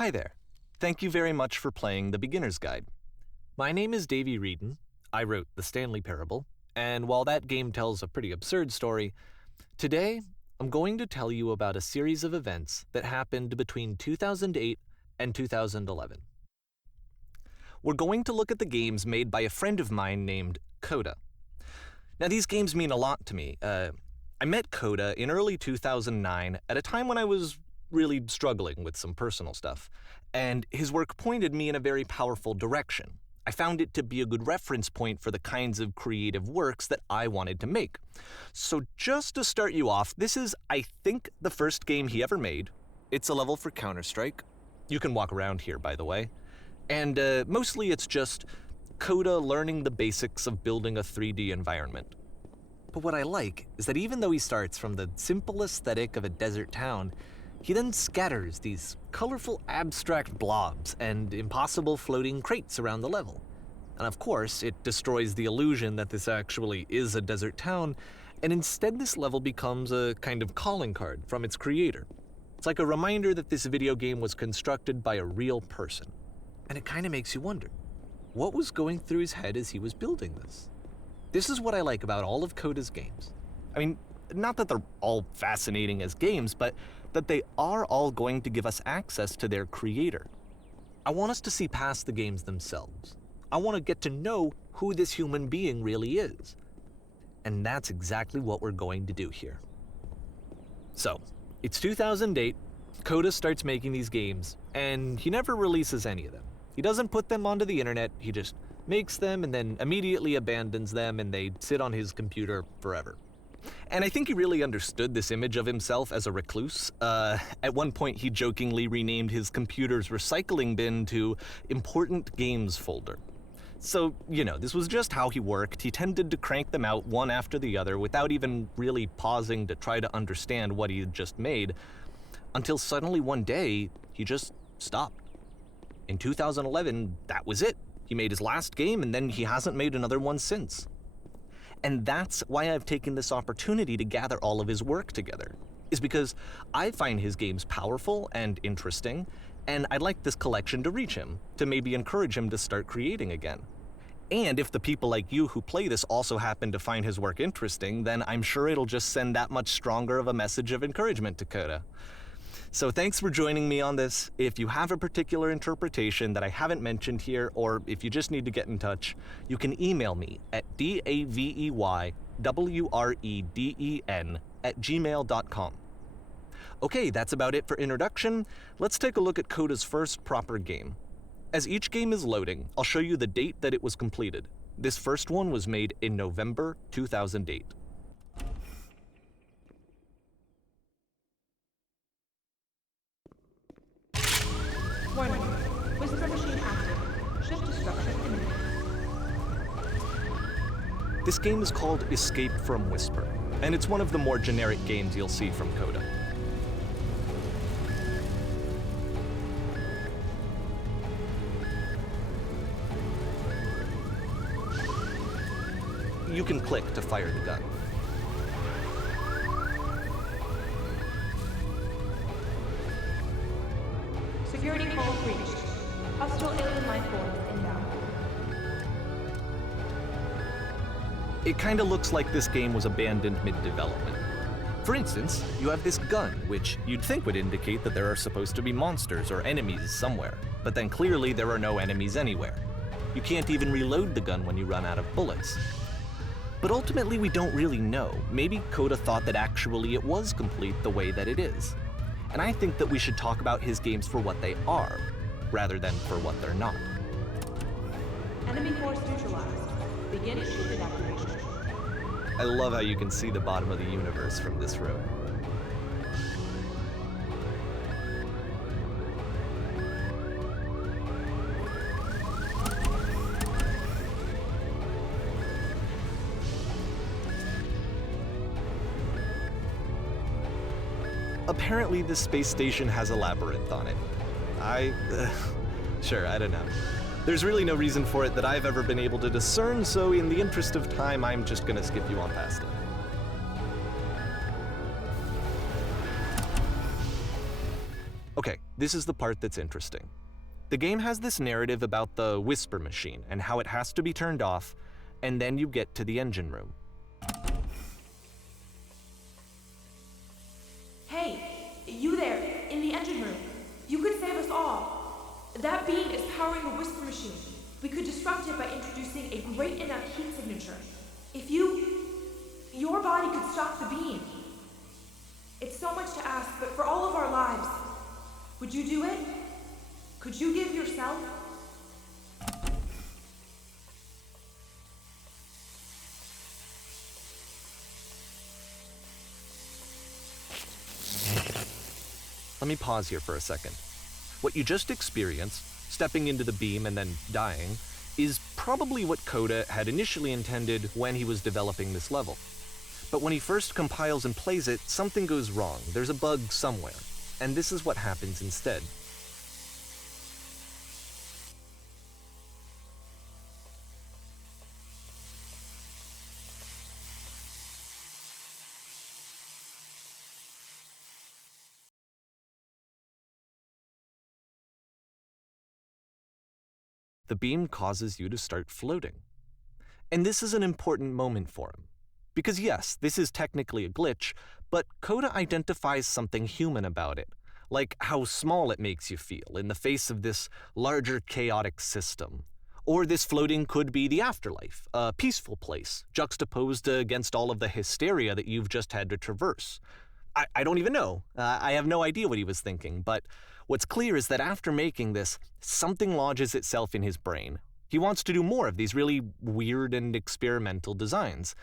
Hi there. Thank you very much for playing The Beginner's Guide. My name is Davey Reedon. I wrote The Stanley Parable, and while that game tells a pretty absurd story, today I'm going to tell you about a series of events that happened between 2008 and 2011. We're going to look at the games made by a friend of mine named Coda. Now, these games mean a lot to me. I met Coda in early 2009 at a time when I was really struggling with some personal stuff, and his work pointed me in a very powerful direction. I found it to be a good reference point for the kinds of creative works that I wanted to make. So just to start you off, this is, I think, the first game he ever made. It's a level for Counter-Strike. You can walk around here, by the way. And mostly it's just Coda learning the basics of building a 3D environment. But what I like is that even though he starts from the simple aesthetic of a desert town, he then scatters these colorful abstract blobs and impossible floating crates around the level. And of course, it destroys the illusion that this actually is a desert town, and instead this level becomes a kind of calling card from its creator. It's like a reminder that this video game was constructed by a real person. And it kind of makes you wonder, what was going through his head as he was building this? This is what I like about all of Coda's games. I mean, not that they're all fascinating as games, but that they are all going to give us access to their creator. I want us to see past the games themselves. I want to get to know who this human being really is. And that's exactly what we're going to do here. So, it's 2008, Coda starts making these games, and he never releases any of them. He doesn't put them onto the internet, he just makes them and then immediately abandons them, and they sit on his computer forever. And I think he really understood this image of himself as a recluse. At one point, he jokingly renamed his computer's recycling bin to Important Games Folder. So, this was just how he worked. He tended to crank them out one after the other without even really pausing to try to understand what he had just made, until suddenly one day, he just stopped. In 2011, that was it. He made his last game, and then he hasn't made another one since. And that's why I've taken this opportunity to gather all of his work together, is because I find his games powerful and interesting, and I'd like this collection to reach him, to maybe encourage him to start creating again. And if the people like you who play this also happen to find his work interesting, then I'm sure it'll just send that much stronger of a message of encouragement to Coda. So thanks for joining me on this. If you have a particular interpretation that I haven't mentioned here, or if you just need to get in touch, you can email me at daveywreden@gmail.com. Okay, that's about it for introduction. Let's take a look at Coda's first proper game. As each game is loading, I'll show you the date that it was completed. This first one was made in November 2008. Warning. Whisper machine active. Shift to structure imminent. This game is called Escape from Whisper, and it's one of the more generic games you'll see from Coda. You can click to fire the gun. Security call breached. Hostile alien life forms inbound. It kinda looks like this game was abandoned mid-development. For instance, you have this gun, which you'd think would indicate that there are supposed to be monsters or enemies somewhere, but then clearly there are no enemies anywhere. You can't even reload the gun when you run out of bullets. But ultimately we don't really know. Maybe Coda thought that actually it was complete the way that it is. And I think that we should talk about his games for what they are, rather than for what they're not. Enemy force neutralized. Begin ship evacuation. I love how you can see the bottom of the universe from this room. Apparently this space station has a labyrinth on it. Sure, I don't know. There's really no reason for it that I've ever been able to discern, so in the interest of time, I'm just gonna skip you on past it. Okay, this is the part that's interesting. The game has this narrative about the whisper machine and how it has to be turned off, and then you get to the engine room. Hey, you there, in the engine room. You could save us all. That beam is powering the whisper machine. We could disrupt it by introducing a great enough heat signature. If your body could stop the beam. It's so much to ask, but for all of our lives, would you do it? Could you give yourself? Let me pause here for a second. What you just experienced, stepping into the beam and then dying, is probably what Coda had initially intended when he was developing this level. But when he first compiles and plays it, something goes wrong. There's a bug somewhere. And this is what happens instead. The beam causes you to start floating. And this is an important moment for him. Because yes, this is technically a glitch, but Coda identifies something human about it, like how small it makes you feel in the face of this larger chaotic system. Or this floating could be the afterlife, a peaceful place, juxtaposed against all of the hysteria that you've just had to traverse. I don't even know. I have no idea what he was thinking, but what's clear is that after making this, something lodges itself in his brain. He wants to do more of these really weird and experimental designs.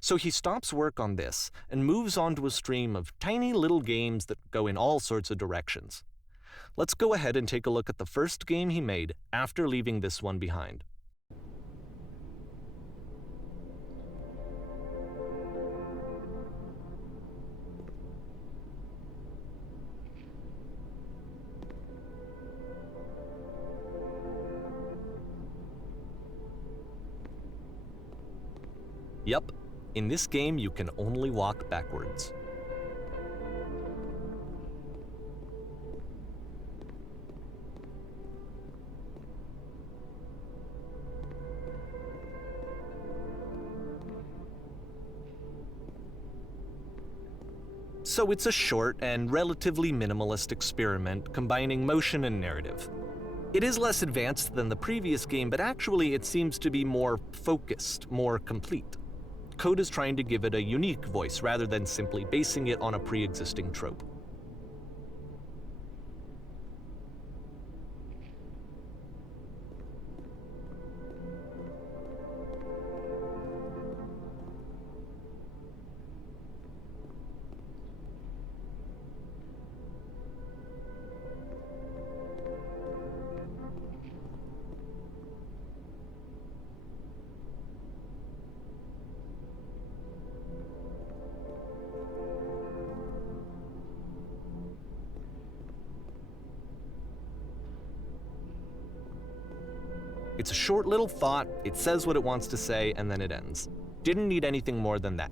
So he stops work on this and moves on to a stream of tiny little games that go in all sorts of directions. Let's go ahead and take a look at the first game he made after leaving this one behind. Yup, in this game you can only walk backwards. So it's a short and relatively minimalist experiment combining motion and narrative. It is less advanced than the previous game, but actually it seems to be more focused, more complete. Coda's trying to give it a unique voice rather than simply basing it on a pre-existing trope. It's a short little thought, it says what it wants to say, and then it ends. Didn't need anything more than that.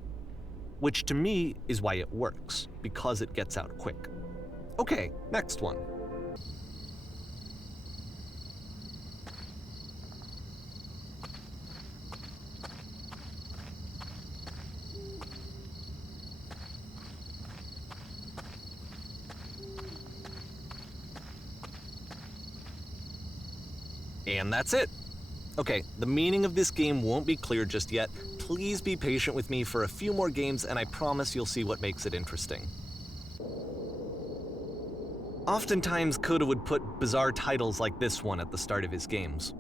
Which to me is why it works, because it gets out quick. Okay, next one. And that's it. Okay, the meaning of this game won't be clear just yet. Please be patient with me for a few more games and I promise you'll see what makes it interesting. Oftentimes, Coda would put bizarre titles like this one at the start of his games.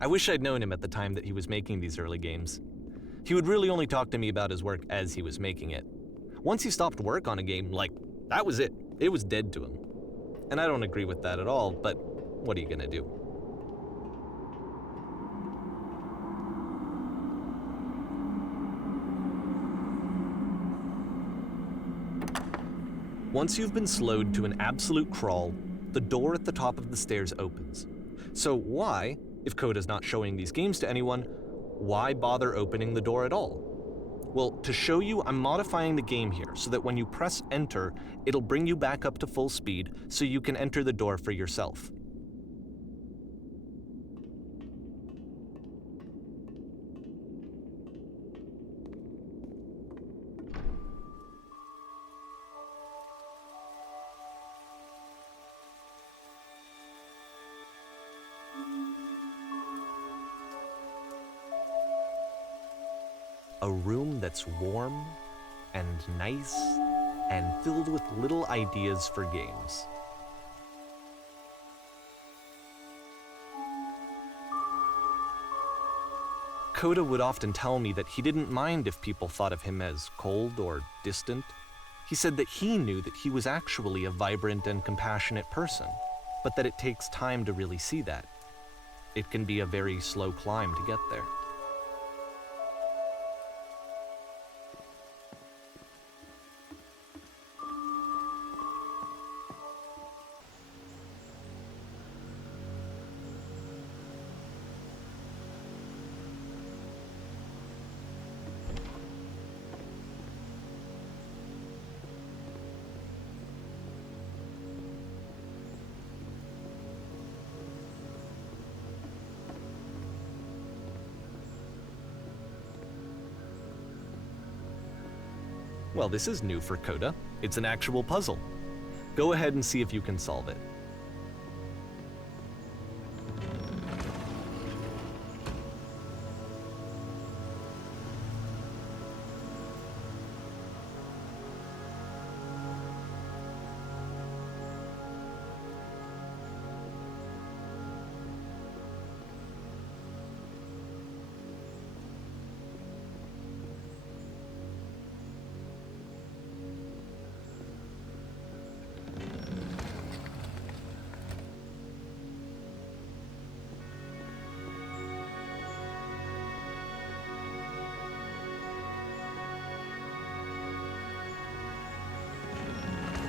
I wish I'd known him at the time that he was making these early games. He would really only talk to me about his work as he was making it. Once he stopped work on a game, that was it. It was dead to him. And I don't agree with that at all, but what are you gonna do? Once you've been slowed to an absolute crawl, the door at the top of the stairs opens. So why, if Coda's not showing these games to anyone, why bother opening the door at all? Well, to show you, I'm modifying the game here so that when you press enter, it'll bring you back up to full speed so you can enter the door for yourself. A room that's warm and nice and filled with little ideas for games. Coda would often tell me that he didn't mind if people thought of him as cold or distant. He said that he knew that he was actually a vibrant and compassionate person, but that it takes time to really see that. It can be a very slow climb to get there. Well, this is new for Coda. It's an actual puzzle. Go ahead and see if you can solve it.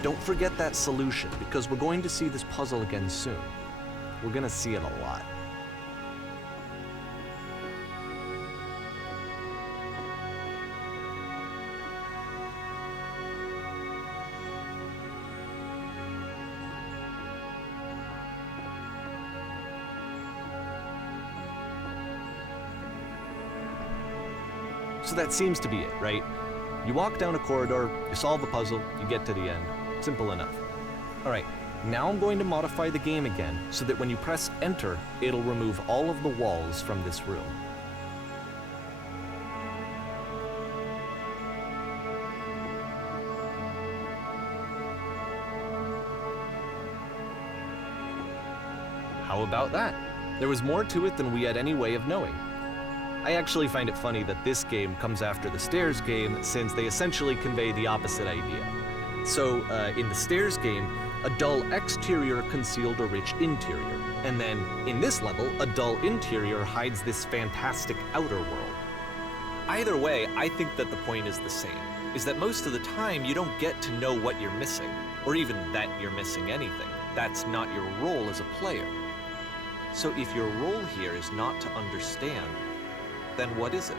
Don't forget that solution, because we're going to see this puzzle again soon. We're gonna see it a lot. So that seems to be it, right? You walk down a corridor, you solve a puzzle, you get to the end. Simple enough. All right, now I'm going to modify the game again so that when you press enter, it'll remove all of the walls from this room. How about that? There was more to it than we had any way of knowing. I actually find it funny that this game comes after the Stairs game, since they essentially convey the opposite idea. So, in the Stairs game, a dull exterior concealed a rich interior. And then, in this level, a dull interior hides this fantastic outer world. Either way, I think that the point is the same, is that most of the time you don't get to know what you're missing, or even that you're missing anything. That's not your role as a player. So if your role here is not to understand, then what is it?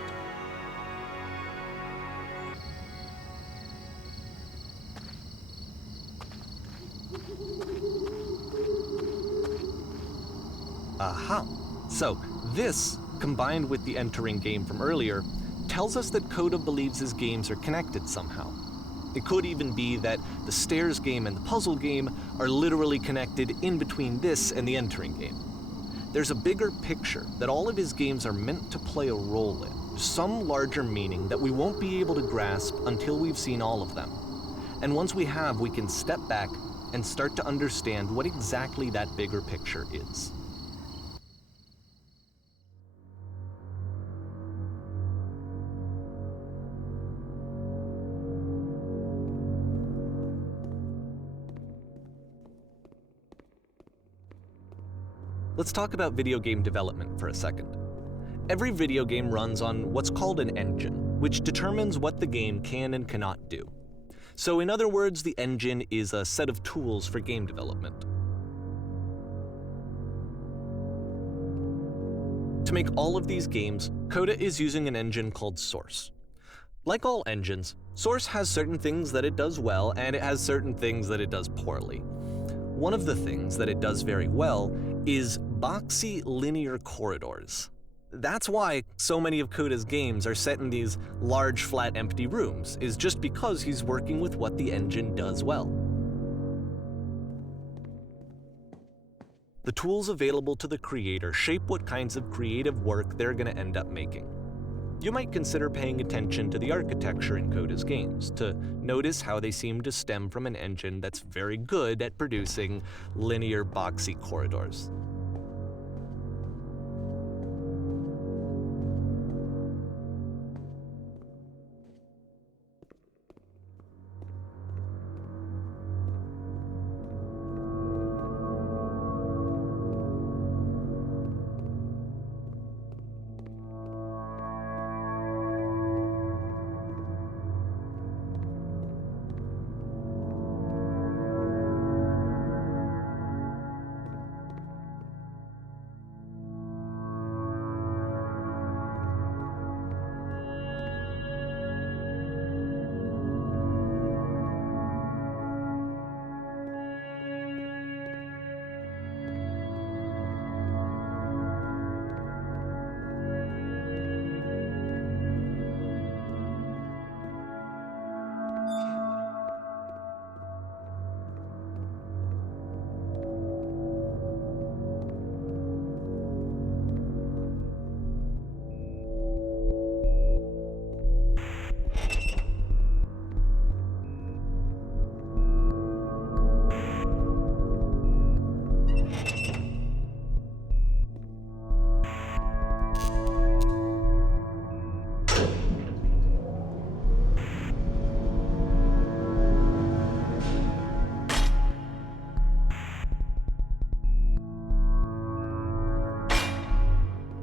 Aha! So, this, combined with the entering game from earlier, tells us that Coda believes his games are connected somehow. It could even be that the Stairs game and the puzzle game are literally connected in between this and the entering game. There's a bigger picture that all of his games are meant to play a role in, some larger meaning that we won't be able to grasp until we've seen all of them. And once we have, we can step back and start to understand what exactly that bigger picture is. Let's talk about video game development for a second. Every video game runs on what's called an engine, which determines what the game can and cannot do. So in other words, the engine is a set of tools for game development. To make all of these games, Coda is using an engine called Source. Like all engines, Source has certain things that it does well, and it has certain things that it does poorly. One of the things that it does very well is boxy linear corridors. That's why so many of Coda's games are set in these large, flat, empty rooms, is just because he's working with what the engine does well. The tools available to the creator shape what kinds of creative work they're going to end up making. You might consider paying attention to the architecture in Coda's games to notice how they seem to stem from an engine that's very good at producing linear, boxy corridors.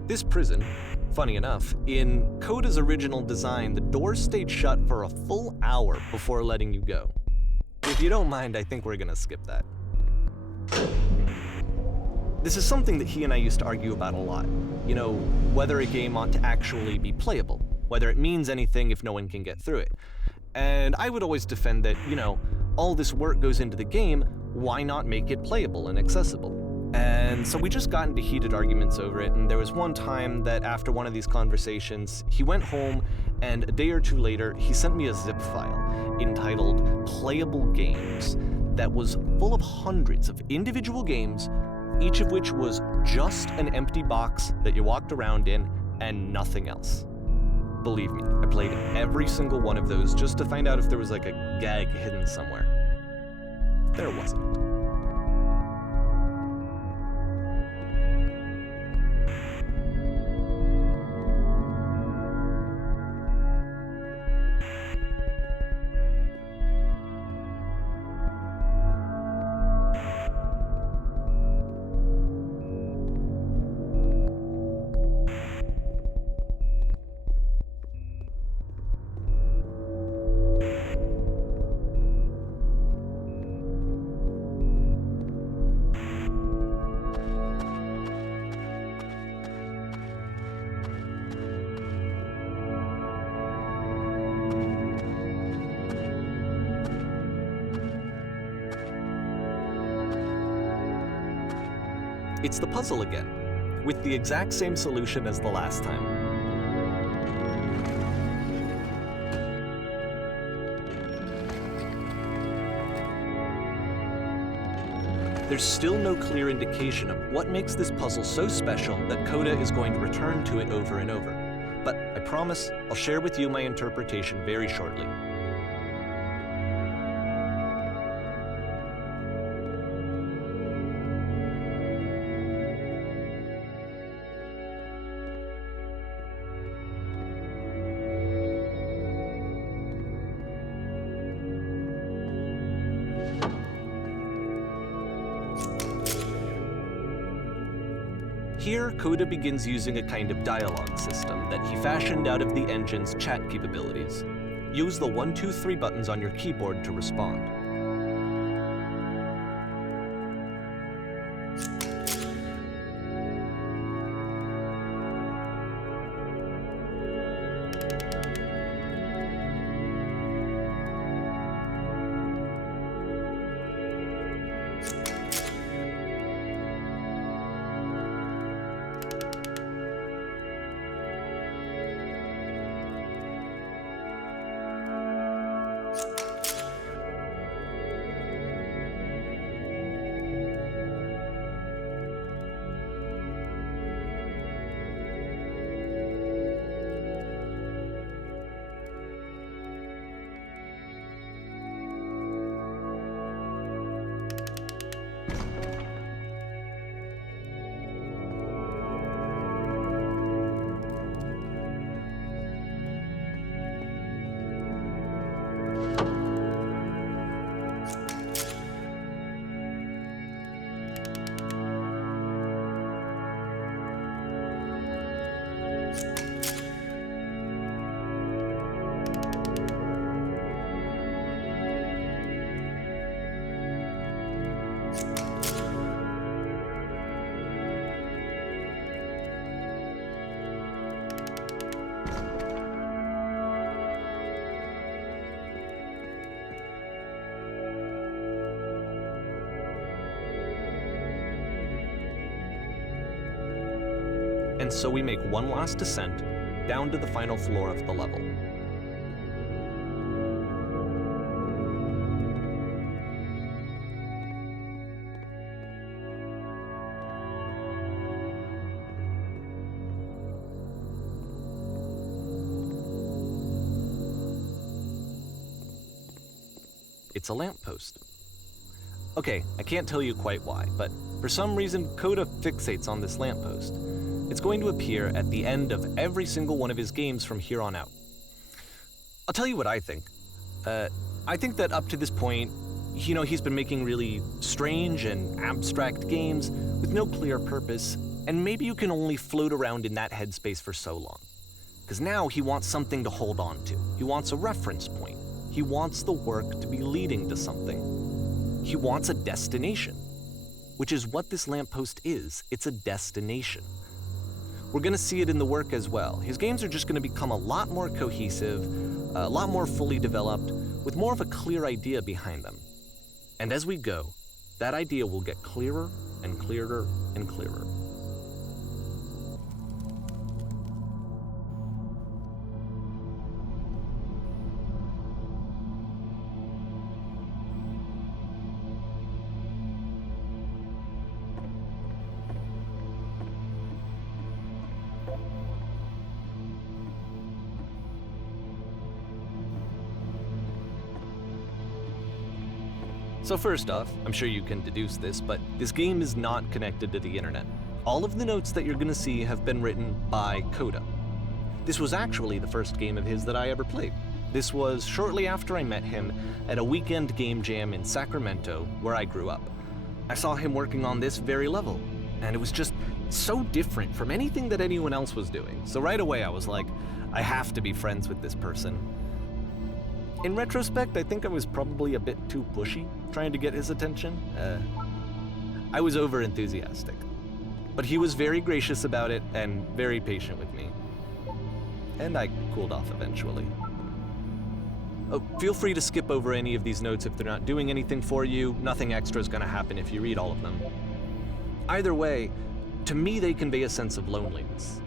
This prison, funny enough, in Coda's original design, the doors stayed shut for a full hour before letting you go. If you don't mind, I think we're gonna skip that. This is something that he and I used to argue about a lot. You know, whether a game ought to actually be playable, whether it means anything if no one can get through it. And I would always defend that, all this work goes into the game, why not make it playable and accessible? And so we just got into heated arguments over it, and there was one time that after one of these conversations, he went home, and a day or two later, he sent me a zip file entitled Playable Games that was full of hundreds of individual games, each of which was just an empty box that you walked around in and nothing else. Believe me, I played every single one of those just to find out if there was like a gag hidden somewhere. There wasn't. It's the puzzle again, with the exact same solution as the last time. There's still no clear indication of what makes this puzzle so special that Coda is going to return to it over and over. But I promise I'll share with you my interpretation very shortly. Here, Coda begins using a kind of dialogue system that he fashioned out of the engine's chat capabilities. Use the 1, 2, 3 buttons on your keyboard to respond. And so we make one last descent down to the final floor of the level. It's a lamppost. Okay, I can't tell you quite why, but for some reason Coda fixates on this lamppost. It's going to appear at the end of every single one of his games from here on out. I'll tell you what I think. I think that up to this point, he's been making really strange and abstract games with no clear purpose, and maybe you can only float around in that headspace for so long. Because now he wants something to hold on to. He wants a reference point. He wants the work to be leading to something. He wants a destination, which is what this lamppost is. It's a destination. We're going to see it in the work as well. His games are just going to become a lot more cohesive, a lot more fully developed, with more of a clear idea behind them. And as we go, that idea will get clearer and clearer and clearer. So first off, I'm sure you can deduce this, but this game is not connected to the internet. All of the notes that you're going to see have been written by Coda. This was actually the first game of his that I ever played. This was shortly after I met him at a weekend game jam in Sacramento, where I grew up. I saw him working on this very level, and it was just so different from anything that anyone else was doing. So right away I was like, I have to be friends with this person. In retrospect, I think I was probably a bit too pushy, trying to get his attention. I was over-enthusiastic. But he was very gracious about it and very patient with me. And I cooled off eventually. Oh, feel free to skip over any of these notes if they're not doing anything for you. Nothing extra is going to happen if you read all of them. Either way, to me they convey a sense of loneliness.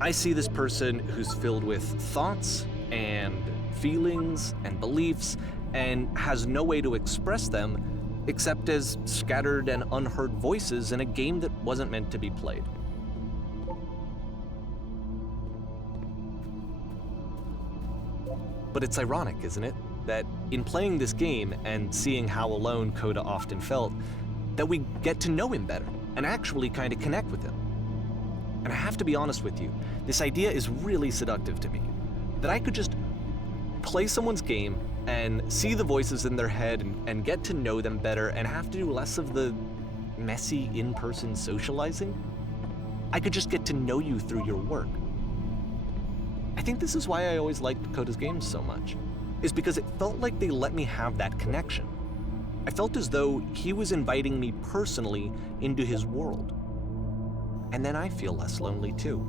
I see this person who's filled with thoughts and feelings and beliefs and has no way to express them except as scattered and unheard voices in a game that wasn't meant to be played. But it's ironic, isn't it, that in playing this game and seeing how alone Coda often felt, that we get to know him better and actually kind of connect with him. And I have to be honest with you, this idea is really seductive to me, that I could just play someone's game and see the voices in their head and get to know them better and have to do less of the messy in-person socializing. I could just get to know you through your work. I think this is why I always liked Coda's games so much, is because it felt like they let me have that connection. I felt as though he was inviting me personally into his world. And then I feel less lonely too.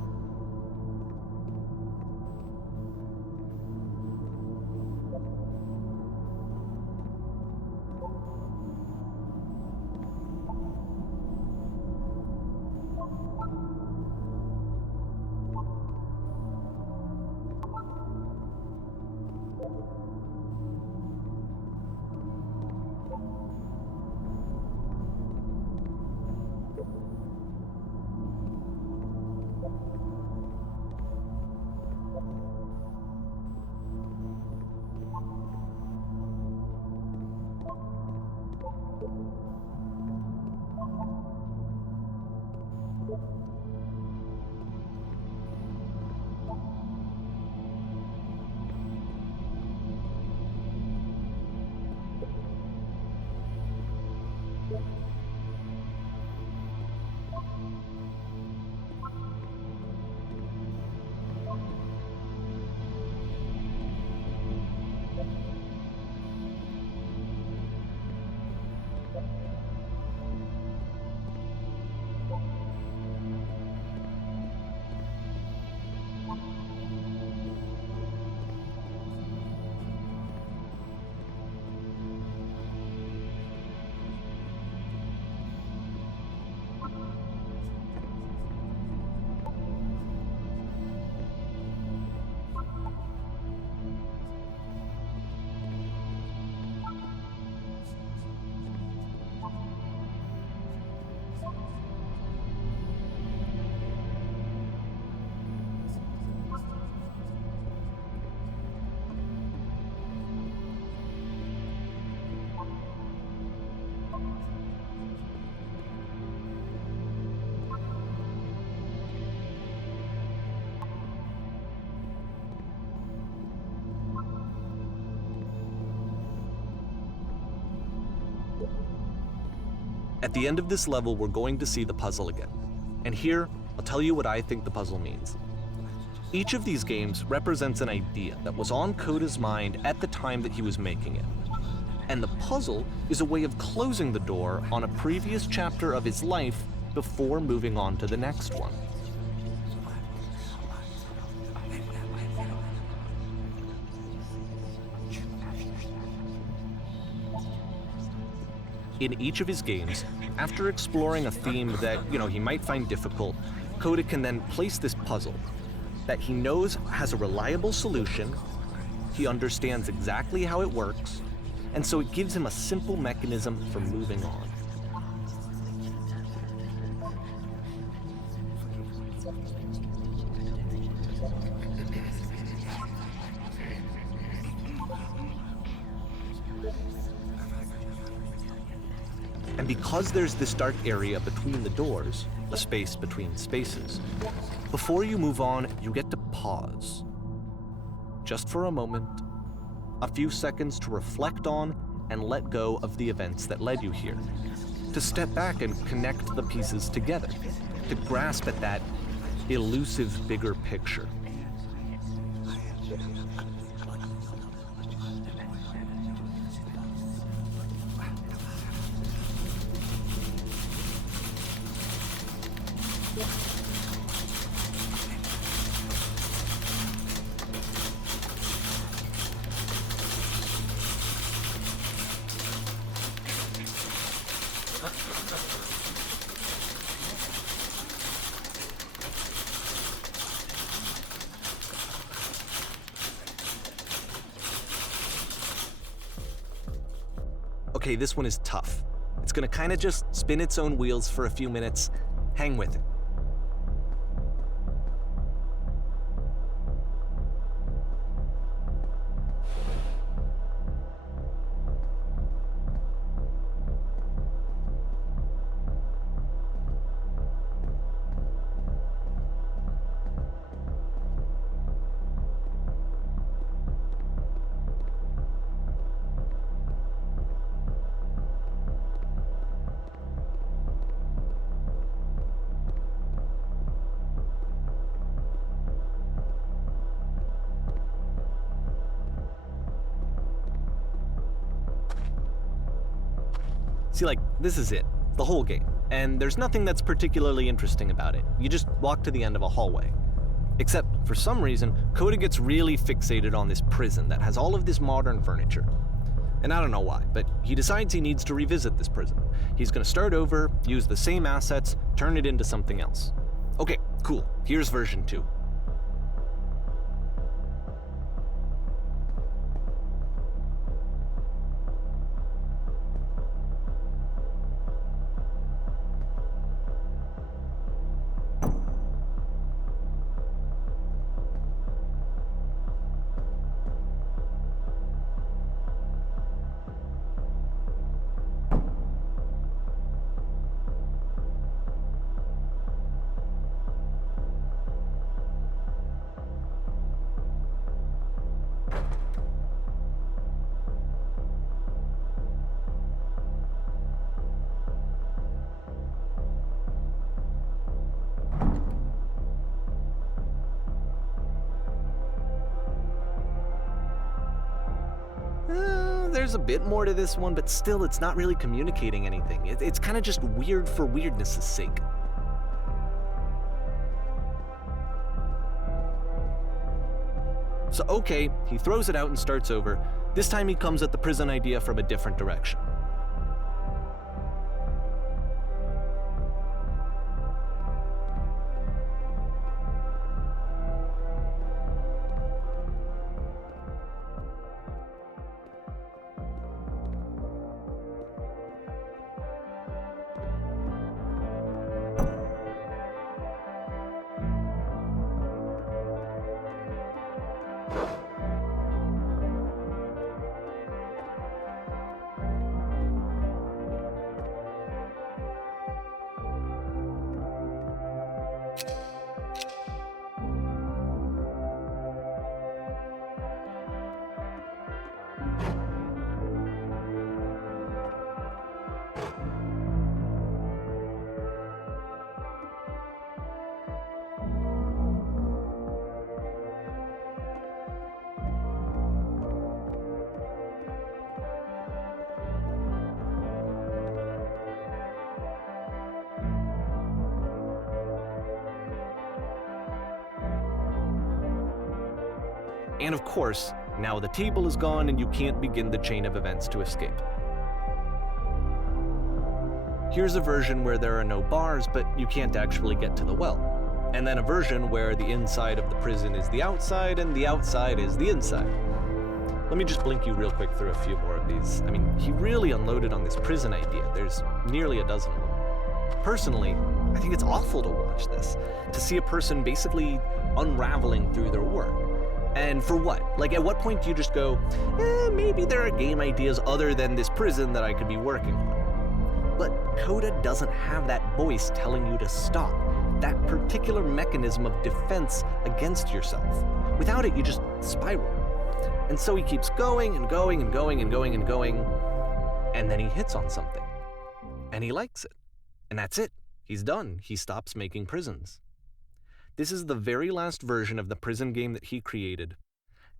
At the end of this level, we're going to see the puzzle again. And here, I'll tell you what I think the puzzle means. Each of these games represents an idea that was on Coda's mind at the time that he was making it. And the puzzle is a way of closing the door on a previous chapter of his life before moving on to the next one. In each of his games, after exploring a theme that, he might find difficult, Coda can then place this puzzle that he knows has a reliable solution, he understands exactly how it works, and so it gives him a simple mechanism for moving on. And because there's this dark area between the doors, a space between spaces, before you move on, you get to pause. Just for a moment, a few seconds to reflect on and let go of the events that led you here. To step back and connect the pieces together. To grasp at that elusive bigger picture. Okay, this one is tough. It's gonna kind of just spin its own wheels for a few minutes. Hang with it. See, this is it, the whole game, and there's nothing that's particularly interesting about it. You just walk to the end of a hallway. Except, for some reason, Coda gets really fixated on this prison that has all of this modern furniture. And I don't know why, but he decides he needs to revisit this prison. He's gonna start over, use the same assets, turn it into something else. Okay, cool, here's version 2. There's a bit more to this one, but still it's not really communicating anything. It's kind of just weird for weirdness' sake. So okay, he throws it out and starts over. This time he comes at the prison idea from a different direction. And of course, now the table is gone and you can't begin the chain of events to escape. Here's a version where there are no bars, but you can't actually get to the well. And then a version where the inside of the prison is the outside and the outside is the inside. Let me just blink you real quick through a few more of these. I mean, he really unloaded on this prison idea. There's nearly a dozen of them. Personally, I think it's awful to watch this, to see a person basically unraveling through their work. And for what? Like, at what point do you just go, maybe there are game ideas other than this prison that I could be working on? But Coda doesn't have that voice telling you to stop, that particular mechanism of defense against yourself. Without it, you just spiral. And so he keeps going and going and going and going and going, and then he hits on something. And he likes it. And that's it. He's done. He stops making prisons. This is the very last version of the prison game that he created.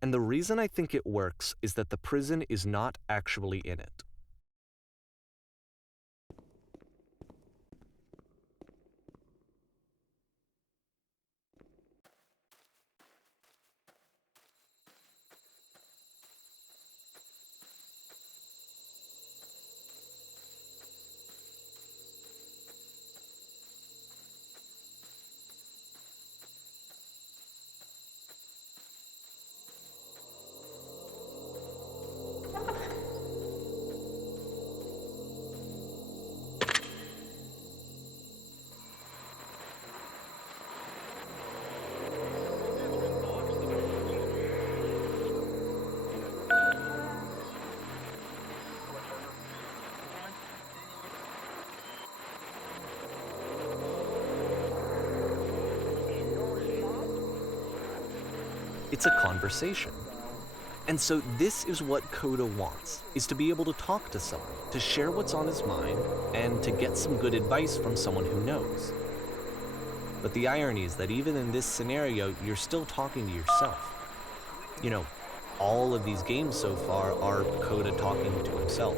And the reason I think it works is that the prison is not actually in it. It's a conversation. And so this is what Coda wants, is to be able to talk to someone, to share what's on his mind, and to get some good advice from someone who knows. But the irony is that even in this scenario, you're still talking to yourself. You know, all of these games so far are Coda talking to himself.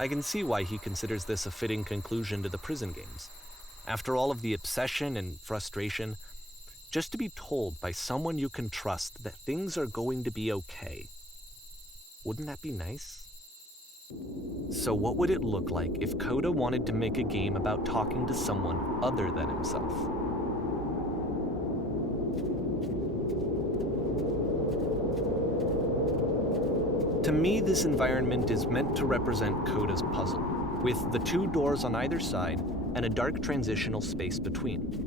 I can see why he considers this a fitting conclusion to the prison games. After all of the obsession and frustration, just to be told by someone you can trust that things are going to be okay. Wouldn't that be nice? So what would it look like if Coda wanted to make a game about talking to someone other than himself? To me, this environment is meant to represent Coda's puzzle, with the two doors on either side and a dark transitional space between.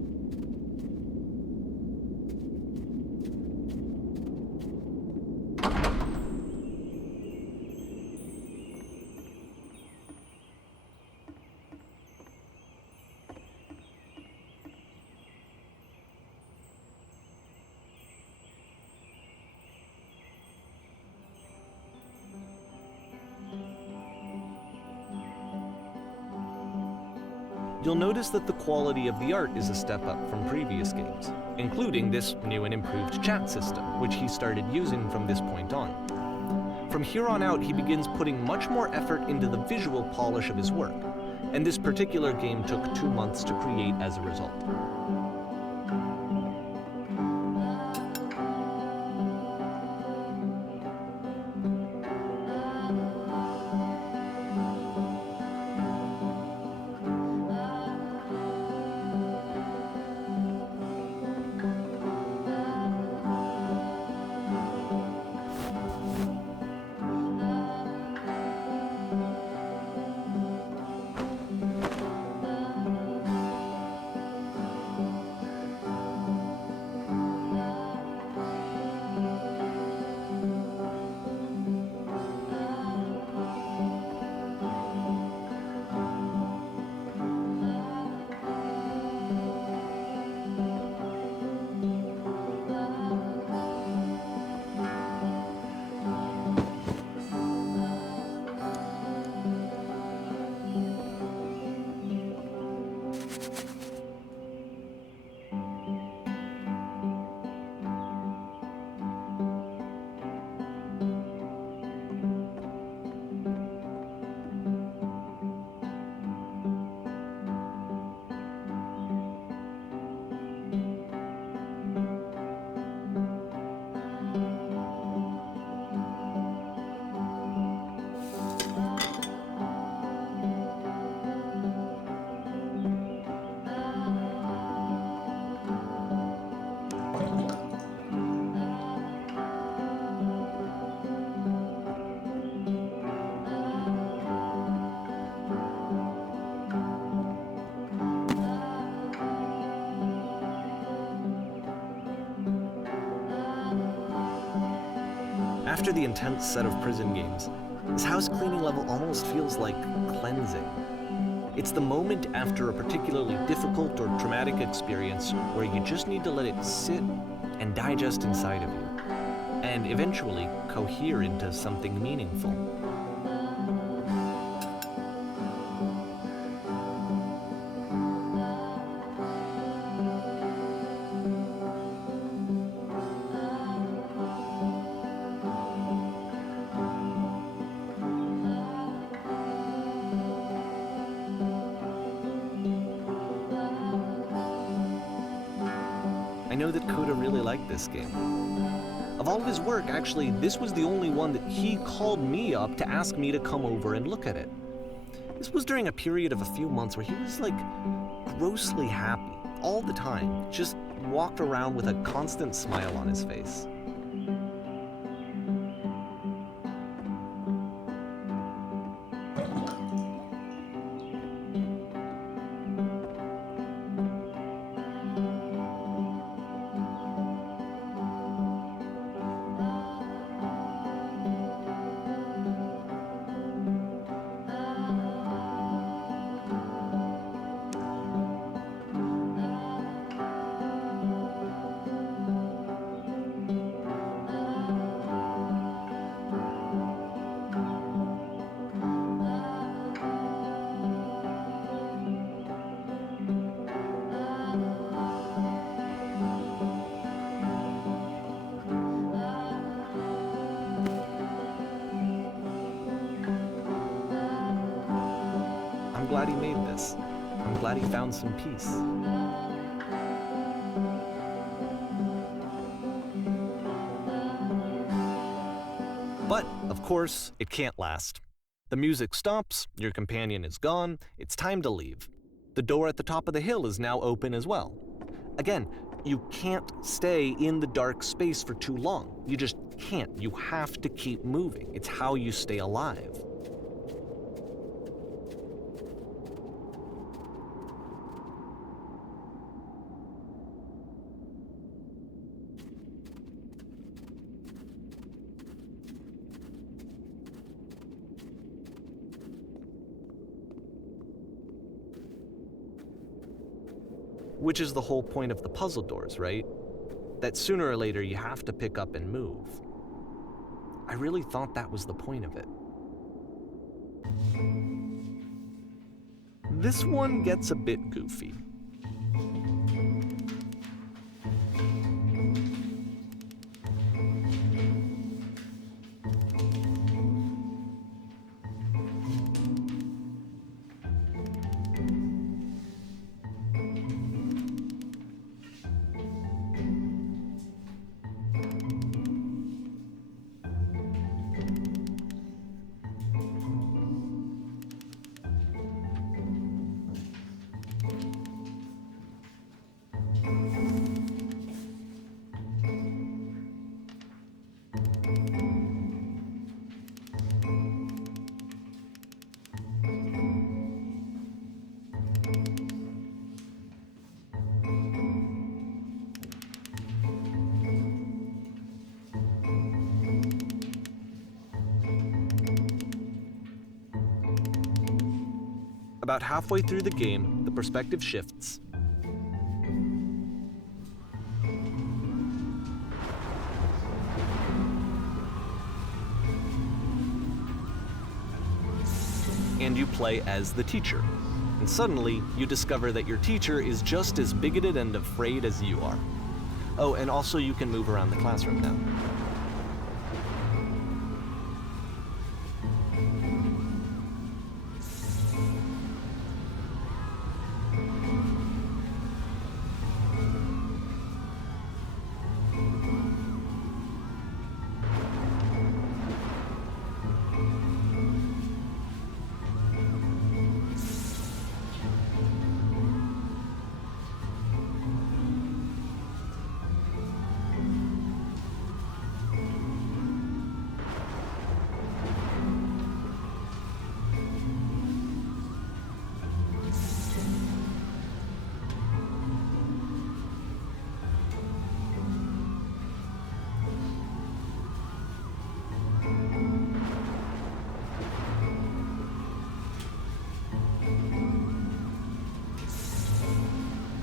You'll notice that the quality of the art is a step up from previous games, including this new and improved chat system, which he started using from this point on. From here on out, he begins putting much more effort into the visual polish of his work, and this particular game took 2 months to create as a result. After the intense set of prison games, this house cleaning level almost feels like cleansing. It's the moment after a particularly difficult or traumatic experience where you just need to let it sit and digest inside of you, and eventually cohere into something meaningful. I know that Coda really liked this game. Of all of his work, actually, this was the only one that he called me up to ask me to come over and look at it. This was during a period of a few months where he was like grossly happy all the time, just walked around with a constant smile on his face. I'm glad he made this. I'm glad he found some peace. But, of course, it can't last. The music stops, your companion is gone, it's time to leave. The door at the top of the hill is now open as well. Again, you can't stay in the dark space for too long. You just can't. You have to keep moving. It's how you stay alive. Which is the whole point of the puzzle doors, right? That sooner or later you have to pick up and move. I really thought that was the point of it. This one gets a bit goofy. About halfway through the game, the perspective shifts. And you play as the teacher. And suddenly, you discover that your teacher is just as bigoted and afraid as you are. Oh, and also you can move around the classroom now.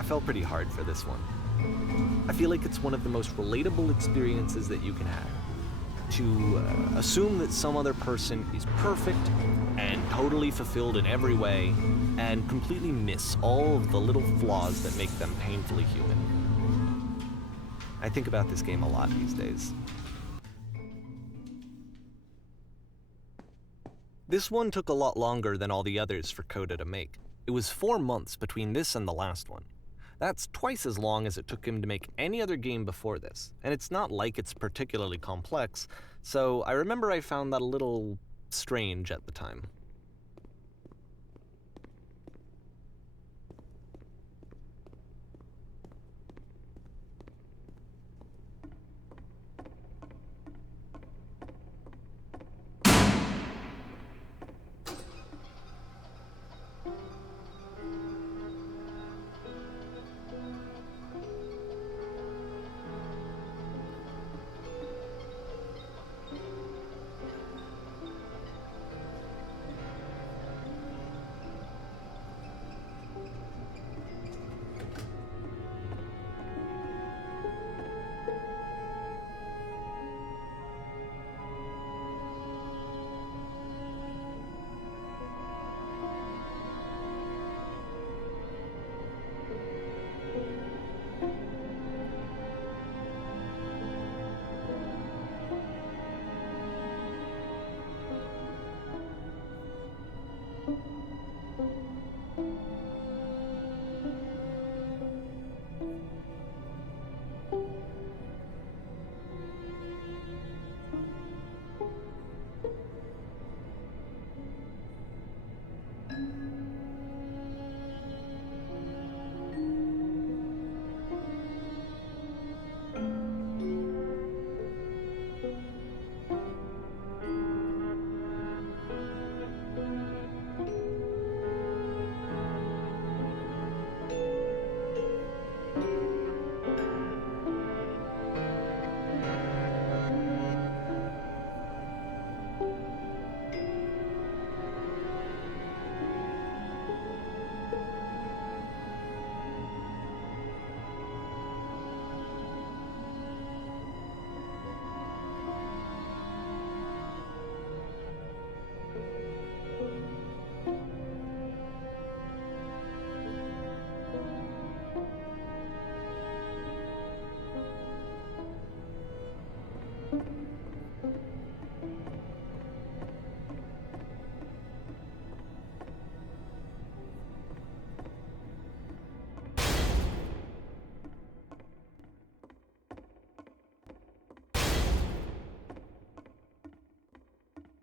fell pretty hard for this one. I feel like it's one of the most relatable experiences that you can have. To assume that some other person is perfect and totally fulfilled in every way, and completely miss all of the little flaws that make them painfully human. I think about this game a lot these days. This one took a lot longer than all the others for Coda to make. It was 4 months between this and the last one. That's twice as long as it took him to make any other game before this, and it's not like it's particularly complex, so I remember I found that a little strange at the time.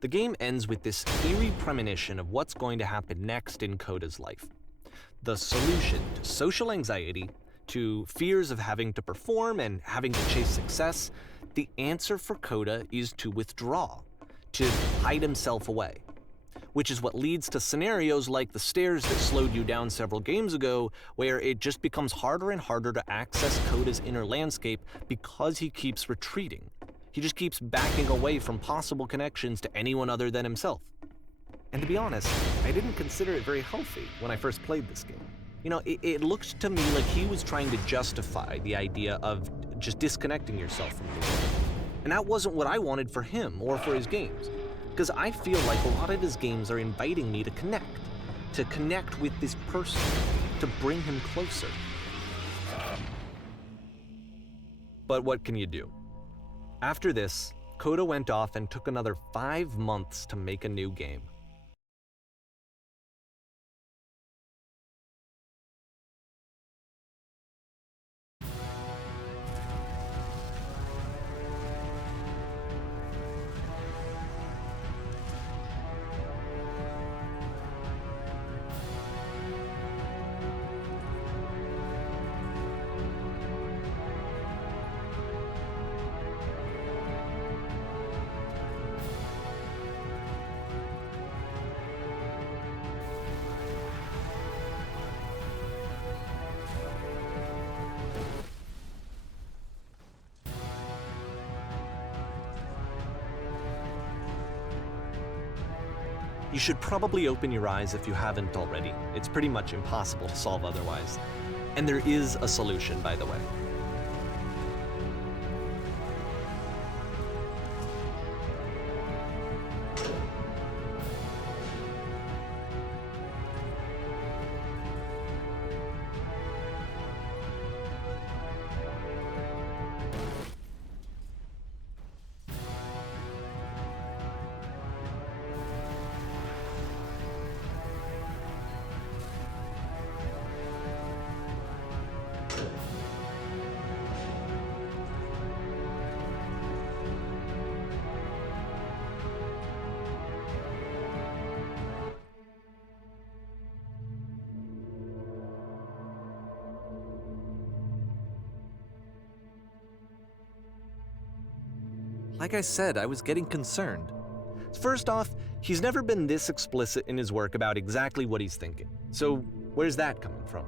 The game ends with this eerie premonition of what's going to happen next in Coda's life. The solution to social anxiety, to fears of having to perform and having to chase success, the answer for Coda is to withdraw, to hide himself away. Which is what leads to scenarios like the stairs that slowed you down several games ago, where it just becomes harder and harder to access Coda's inner landscape because he keeps retreating. He just keeps backing away from possible connections to anyone other than himself. And to be honest, I didn't consider it very healthy when I first played this game. You know, it looked to me like he was trying to justify the idea of just disconnecting yourself from the world. And that wasn't what I wanted for him or for his games. Because I feel like a lot of his games are inviting me to connect with this person, to bring him closer. But what can you do? After this, Coda went off and took another 5 months to make a new game. You should probably open your eyes if you haven't already. It's pretty much impossible to solve otherwise. And there is a solution, by the way. Like I said, I was getting concerned. First off, he's never been this explicit in his work about exactly what he's thinking. So where's that coming from?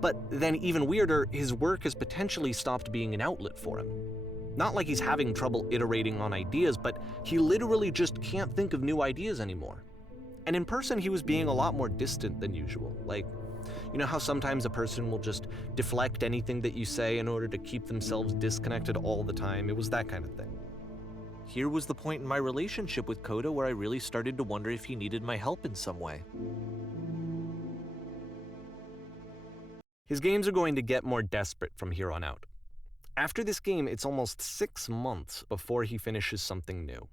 But then even weirder, his work has potentially stopped being an outlet for him. Not like he's having trouble iterating on ideas, but he literally just can't think of new ideas anymore. And in person, he was being a lot more distant than usual. Like, you know how sometimes a person will just deflect anything that you say in order to keep themselves disconnected all the time? It was that kind of thing. Here was the point in my relationship with Coda where I really started to wonder if he needed my help in some way. His games are going to get more desperate from here on out. After this game, it's almost 6 months before he finishes something new.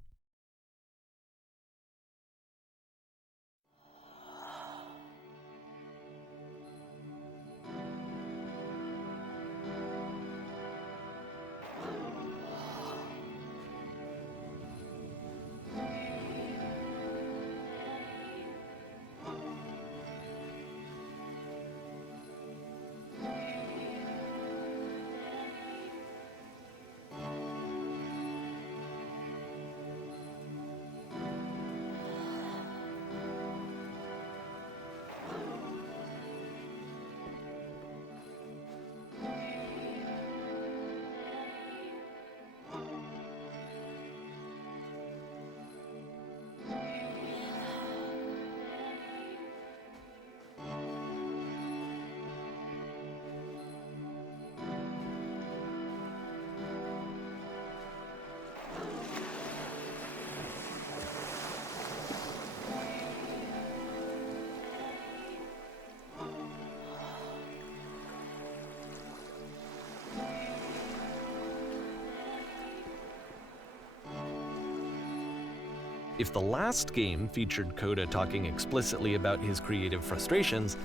If the last game featured Coda talking explicitly about his creative frustrations,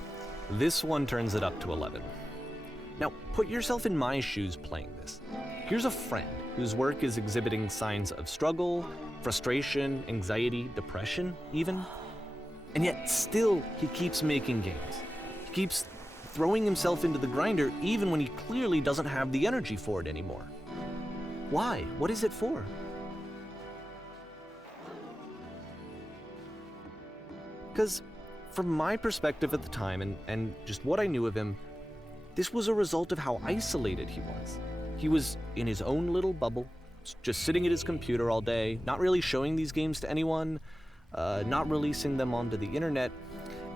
this one turns it up to 11. Now, put yourself in my shoes playing this. Here's a friend whose work is exhibiting signs of struggle, frustration, anxiety, depression, even. And yet still, he keeps making games. He keeps throwing himself into the grinder even when he clearly doesn't have the energy for it anymore. Why? What is it for? Because from my perspective at the time and just what I knew of him, this was a result of how isolated he was. He was in his own little bubble, just sitting at his computer all day, not really showing these games to anyone, not releasing them onto the internet,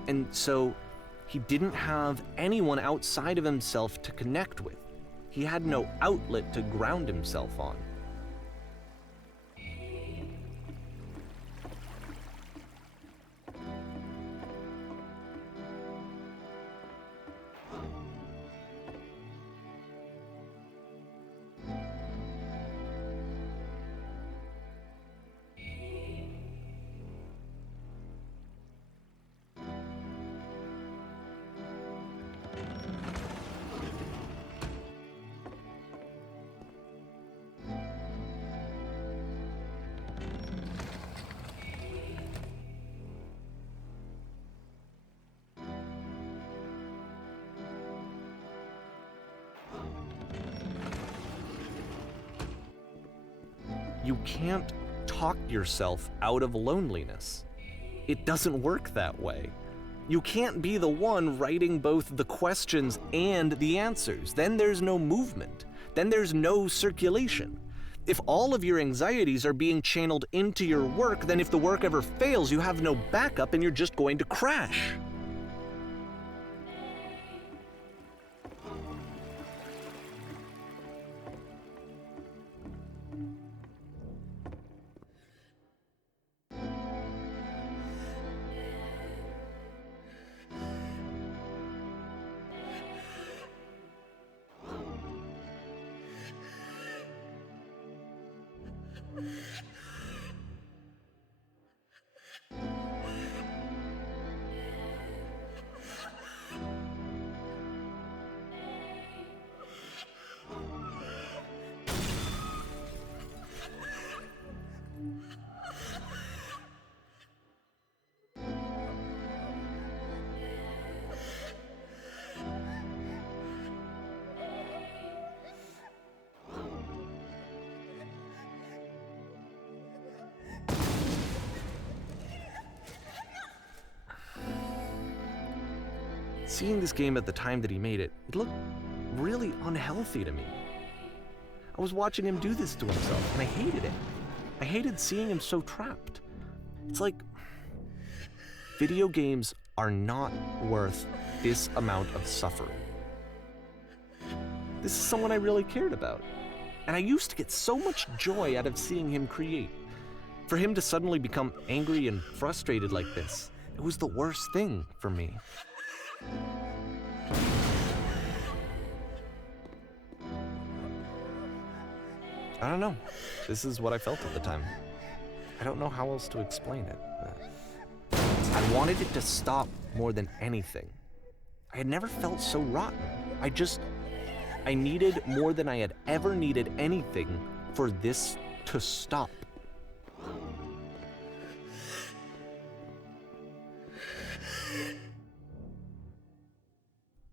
and so he didn't have anyone outside of himself to connect with. He had no outlet to ground himself on. You can't talk yourself out of loneliness. It doesn't work that way. You can't be the one writing both the questions and the answers. Then there's no movement. Then there's no circulation. If all of your anxieties are being channeled into your work, then if the work ever fails, you have no backup and you're just going to crash. Seeing this game at the time that he made it, it looked really unhealthy to me. I was watching him do this to himself, and I hated it. I hated seeing him so trapped. It's like, video games are not worth this amount of suffering. This is someone I really cared about, and I used to get so much joy out of seeing him create. For him to suddenly become angry and frustrated like this, it was the worst thing for me. I don't know. This is what I felt at the time. I don't know how else to explain it. I wanted it to stop more than anything. I had never felt so rotten. I needed more than I had ever needed anything for this to stop.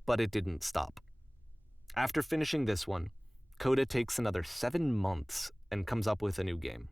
But it didn't stop. After finishing this one, Coda takes another 7 months and comes up with a new game.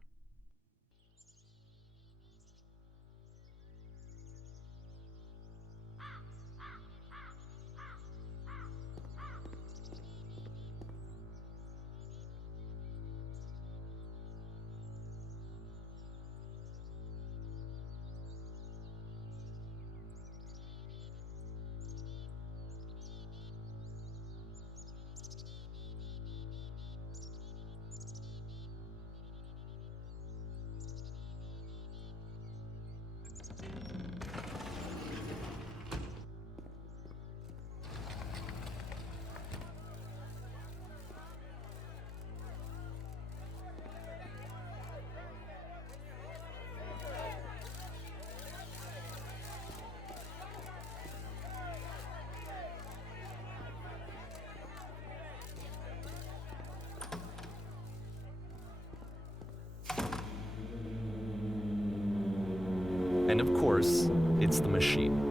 And of course, it's the machine.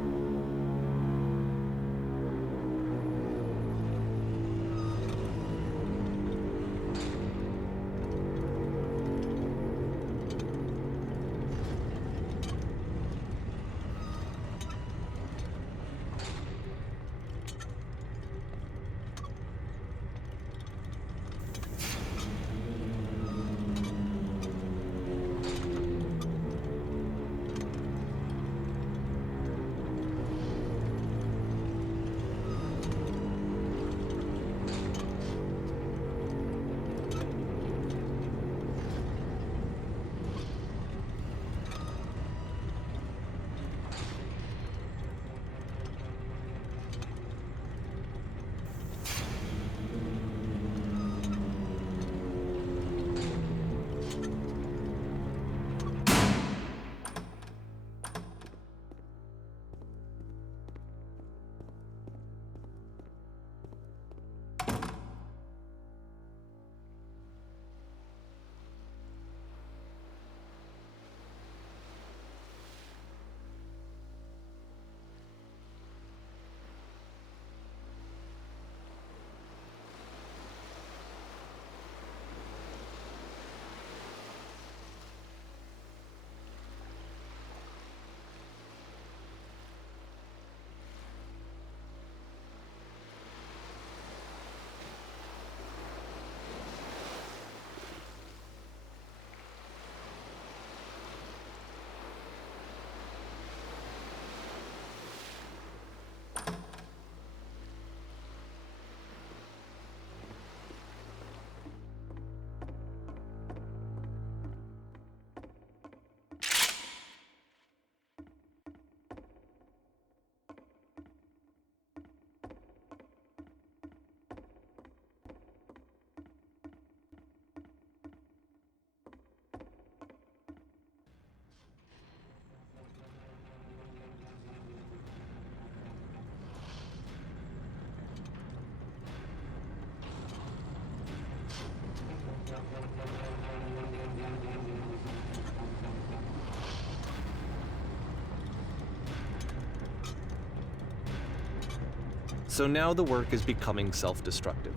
So now the work is becoming self-destructive.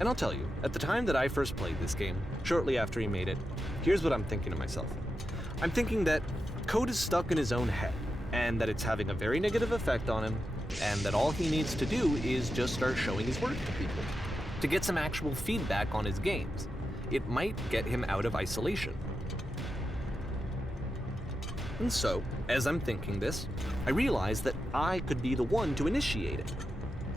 And I'll tell you, at the time that I first played this game, shortly after he made it, here's what I'm thinking to myself. I'm thinking that code is stuck in his own head, and that it's having a very negative effect on him, and that all he needs to do is just start showing his work to people, to get some actual feedback on his games. It might get him out of isolation. And so, as I'm thinking this, I realize that I could be the one to initiate it.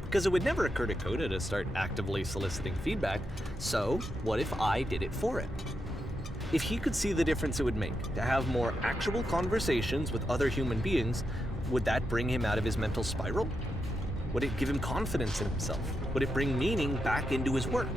Because it would never occur to Coda to start actively soliciting feedback, so what if I did it for him? If he could see the difference it would make to have more actual conversations with other human beings, would that bring him out of his mental spiral? Would it give him confidence in himself? Would it bring meaning back into his work?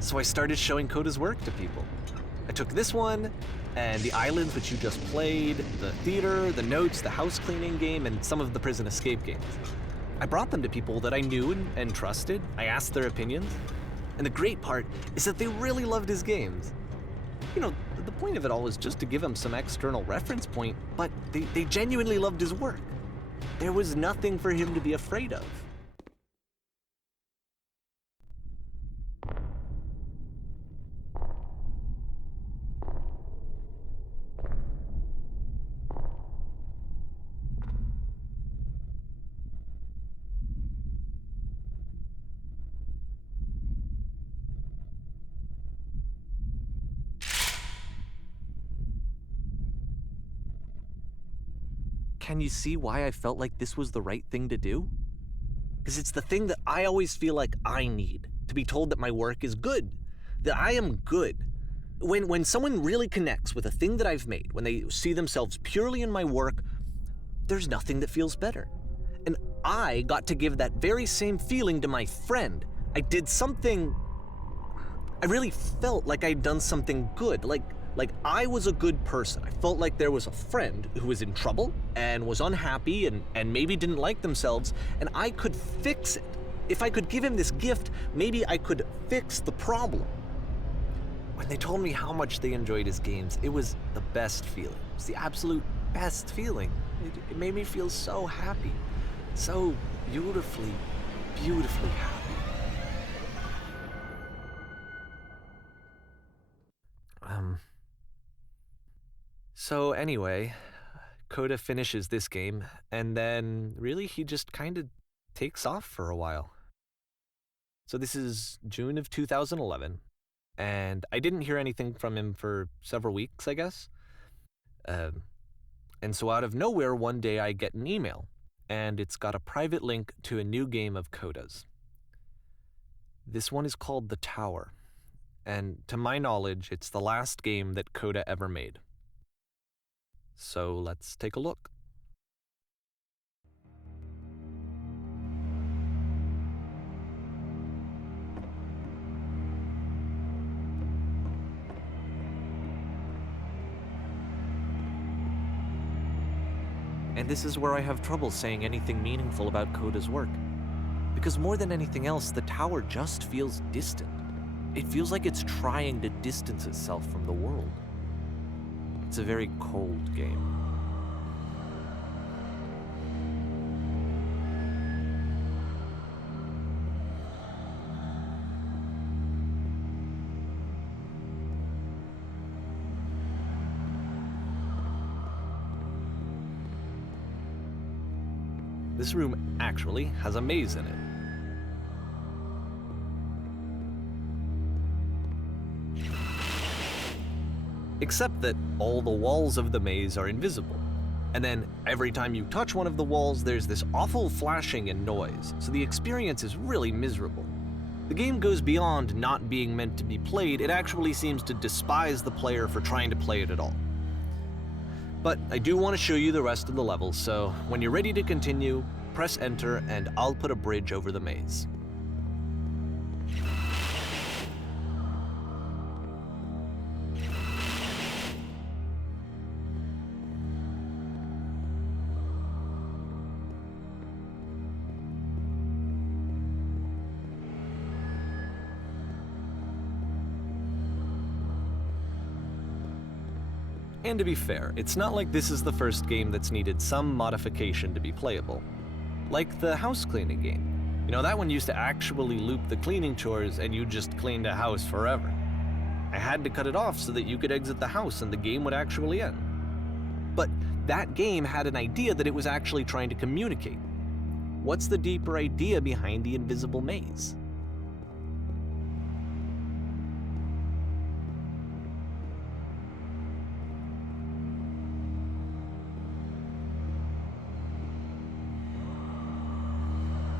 So I started showing Coda's work to people. I took this one, and the islands which you just played, the theater, the notes, the house cleaning game, and some of the prison escape games. I brought them to people that I knew and trusted. I asked their opinions. And the great part is that they really loved his games. You know, the point of it all was just to give him some external reference point, but they genuinely loved his work. There was nothing for him to be afraid of. Can you see why I felt like this was the right thing to do? Because it's the thing that I always feel like I need, to be told that my work is good, that I am good. When someone really connects with a thing that I've made, when they see themselves purely in my work, there's nothing that feels better. And I got to give that very same feeling to my friend. I did something, I really felt like I'd done something good, like I was a good person. I felt like there was a friend who was in trouble and was unhappy and maybe didn't like themselves, and I could fix it. If I could give him this gift, maybe I could fix the problem. When they told me how much they enjoyed his games, it was the best feeling. It was the absolute best feeling. It made me feel so happy, so beautifully, beautifully happy. So anyway, Coda finishes this game, and then really he just kind of takes off for a while. So this is June of 2011, and I didn't hear anything from him for several weeks, I guess. And so out of nowhere, one day I get an email, and it's got a private link to a new game of Coda's. This one is called The Tower, and to my knowledge, it's the last game that Coda ever made. So let's take a look. And this is where I have trouble saying anything meaningful about Coda's work. Because more than anything else, the tower just feels distant. It feels like it's trying to distance itself from the world. It's a very cold game. This room actually has a maze in it. Except that all the walls of the maze are invisible. And then every time you touch one of the walls, there's this awful flashing and noise, so the experience is really miserable. The game goes beyond not being meant to be played, it actually seems to despise the player for trying to play it at all. But I do want to show you the rest of the levels, so when you're ready to continue, press enter and I'll put a bridge over the maze. And to be fair, it's not like this is the first game that's needed some modification to be playable. Like the house cleaning game. You know, that one used to actually loop the cleaning chores and you just cleaned a house forever. I had to cut it off so that you could exit the house and the game would actually end. But that game had an idea that it was actually trying to communicate. What's the deeper idea behind the invisible maze?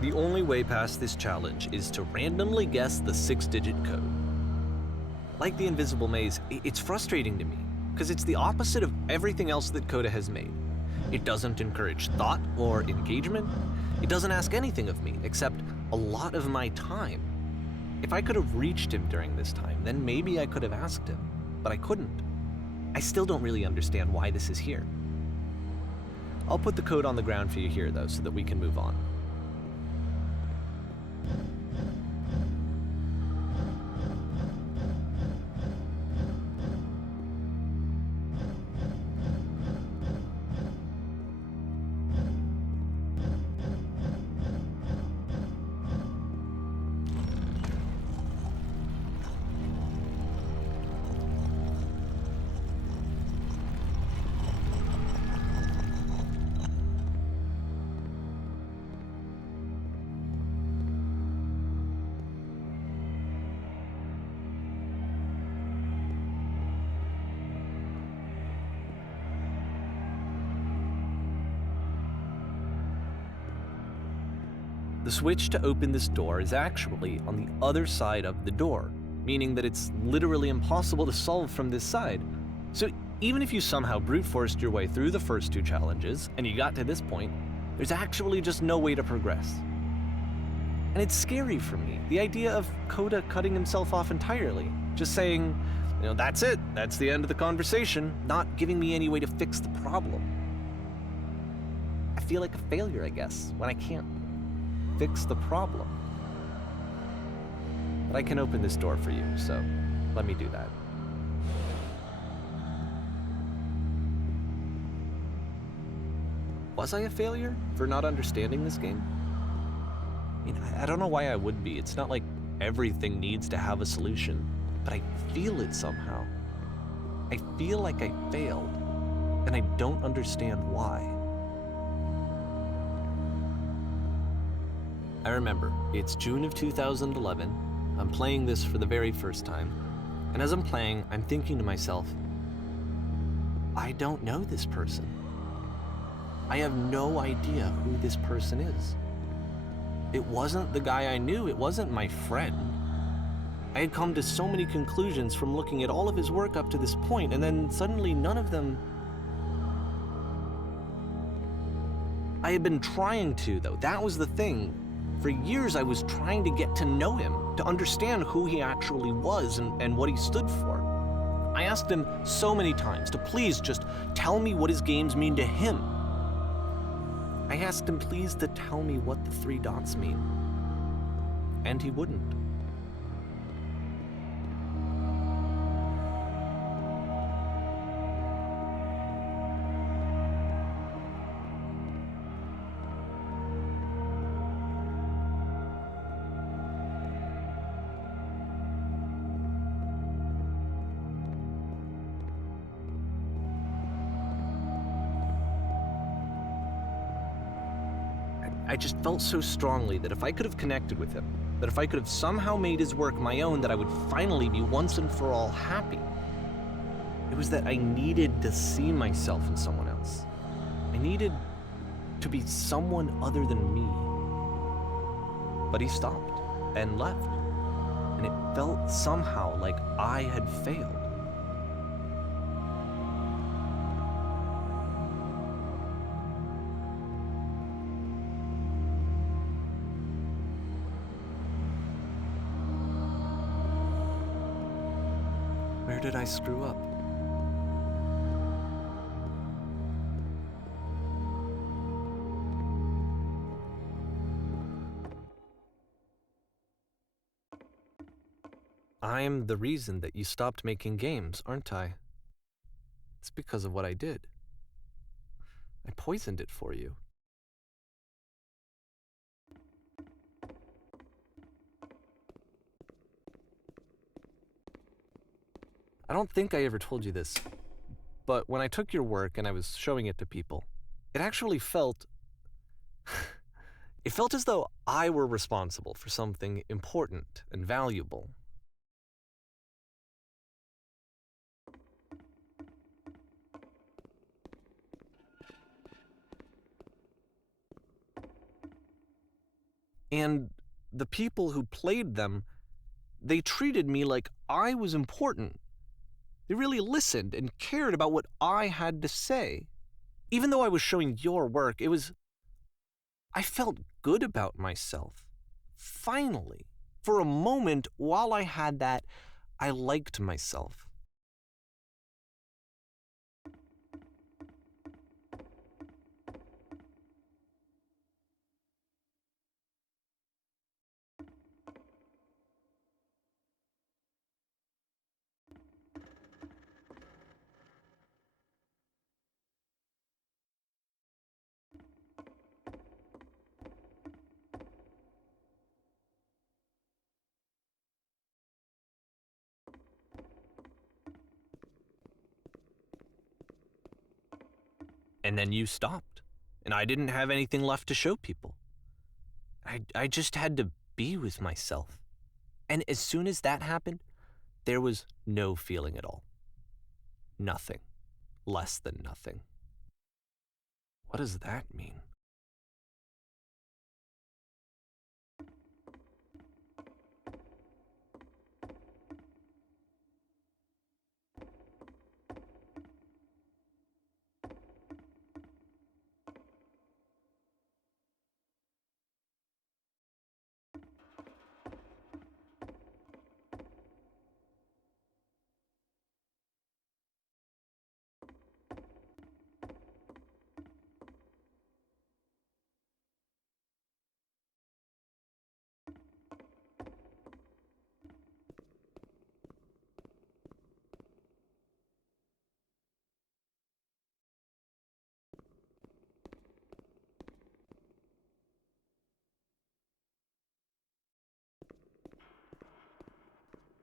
The only way past this challenge is to randomly guess the 6-digit code. Like the invisible maze, it's frustrating to me, because it's the opposite of everything else that Coda has made. It doesn't encourage thought or engagement. It doesn't ask anything of me, except a lot of my time. If I could have reached him during this time, then maybe I could have asked him, but I couldn't. I still don't really understand why this is here. I'll put the code on the ground for you here, though, so that we can move on. The switch to open this door is actually on the other side of the door, meaning that it's literally impossible to solve from this side. So even if you somehow brute forced your way through the first 2 challenges and you got to this point, there's actually just no way to progress. And it's scary for me, the idea of Coda cutting himself off entirely, just saying, that's it, that's the end of the conversation, not giving me any way to fix the problem. I feel like a failure, I guess, when I can't fix the problem. But I can open this door for you, so let me do that. Was I a failure for not understanding this game? I don't know why I would be. It's not like everything needs to have a solution, but I feel it somehow. I feel like I failed, and I don't understand why. I remember, it's June of 2011, I'm playing this for the very first time, and as I'm playing, I'm thinking to myself, I don't know this person. I have no idea who this person is. It wasn't the guy I knew, it wasn't my friend. I had come to so many conclusions from looking at all of his work up to this point, and then suddenly none of them... I had been trying to, though, that was the thing. For years, I was trying to get to know him, to understand who he actually was and what he stood for. I asked him so many times to please just tell me what his games mean to him. I asked him please to tell me what the 3 dots mean. And he wouldn't. I just felt so strongly that if I could have connected with him, that if I could have somehow made his work my own, that I would finally be once and for all happy. It was that I needed to see myself in someone else. I needed to be someone other than me. But he stopped and left, and it felt somehow like I had failed. Where did I screw up? I'm the reason that you stopped making games, aren't I? It's because of what I did. I poisoned it for you. I don't think I ever told you this, but when I took your work and I was showing it to people, it actually felt... it felt as though I were responsible for something important and valuable. And the people who played them, they treated me like I was important. They really listened and cared about what I had to say. Even though I was showing your work, I felt good about myself. Finally. For a moment, while I had that, I liked myself. And then you stopped, and I didn't have anything left to show people. I just had to be with myself. And as soon as that happened, there was no feeling at all. Nothing. Less than nothing. What does that mean?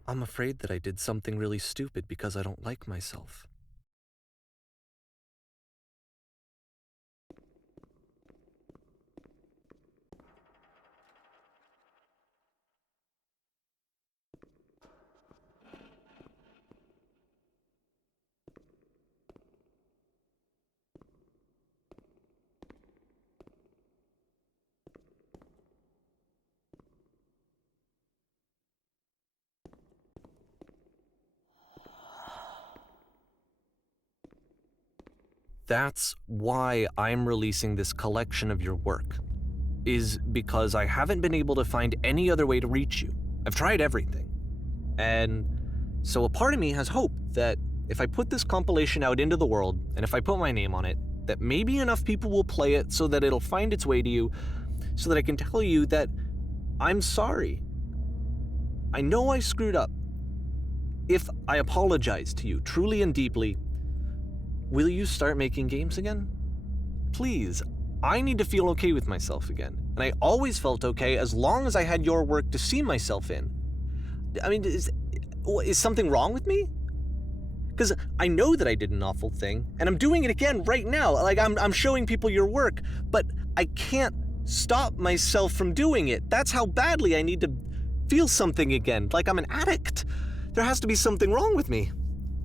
I'm afraid that I did something really stupid because I don't like myself. That's why I'm releasing this collection of your work, is because I haven't been able to find any other way to reach you. I've tried everything. And so a part of me has hope that if I put this compilation out into the world, and if I put my name on it, that maybe enough people will play it so that it'll find its way to you, so that I can tell you that I'm sorry. I know I screwed up. If I apologize to you truly and deeply, will you start making games again? Please, I need to feel okay with myself again. And I always felt okay as long as I had your work to see myself in. I mean, is something wrong with me? Because I know that I did an awful thing, and I'm doing it again right now. Like, I'm showing people your work, but I can't stop myself from doing it. That's how badly I need to feel something again, like I'm an addict. There has to be something wrong with me.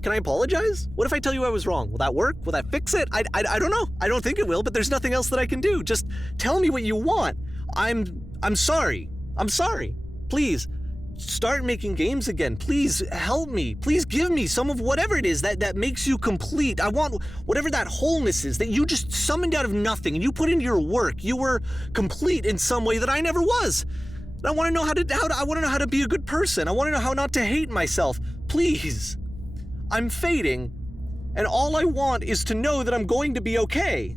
Can I apologize? What if I tell you I was wrong? Will that work? Will that fix it? I don't know. I don't think it will, but there's nothing else that I can do. Just tell me what you want. I'm sorry. I'm sorry. Please, start making games again. Please help me. Please give me some of whatever it is that makes you complete. I want whatever that wholeness is that you just summoned out of nothing and you put into your work. You were complete in some way that I never was. And I want to know I want to know how to be a good person. I want to know how not to hate myself. Please. I'm fading, and all I want is to know that I'm going to be okay.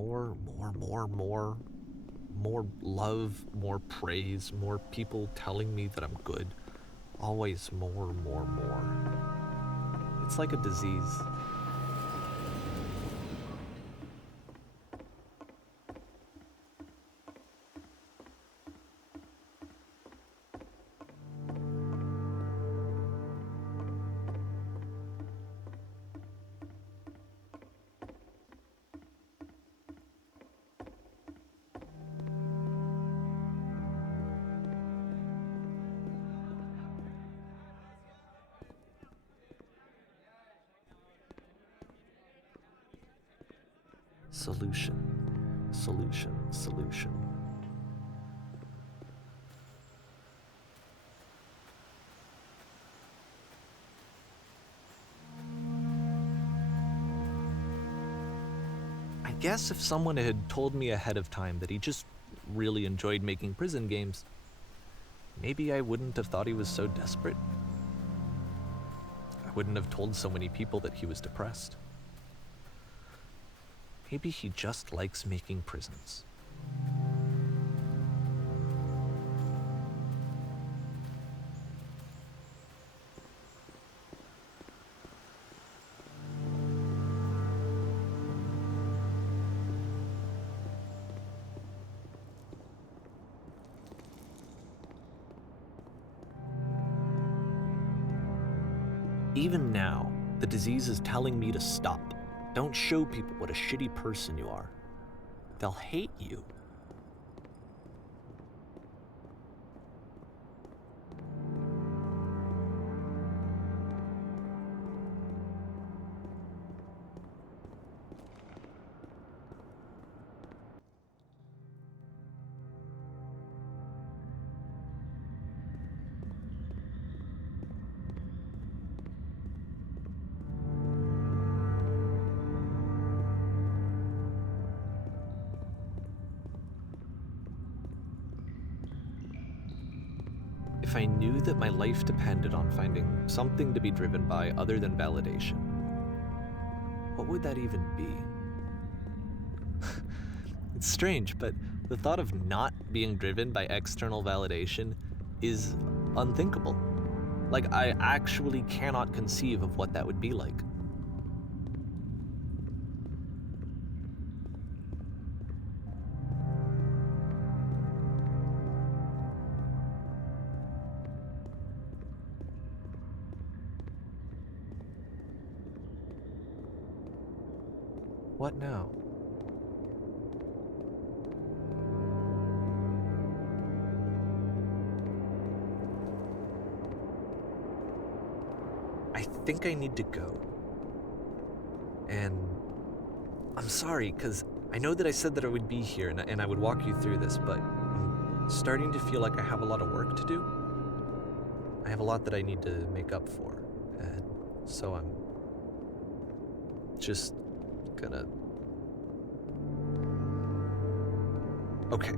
more, more love, more praise, more people telling me that I'm good. Always more. It's like a disease. Solution. I guess if someone had told me ahead of time that he just really enjoyed making prison games, maybe I wouldn't have thought he was so desperate. I wouldn't have told so many people that he was depressed. Maybe he just likes making prisons. Even now, the disease is telling me to stop. Don't show people what a shitty person you are. They'll hate you. If I knew that my life depended on finding something to be driven by other than validation, what would that even be? It's strange, but the thought of not being driven by external validation is unthinkable. Like, I actually cannot conceive of what that would be like. What now? I think I need to go. And I'm sorry, because I know that I said that I would be here and I would walk you through this, but I'm starting to feel like I have a lot of work to do. I have a lot that I need to make up for, and so I'm just gonna... Okay.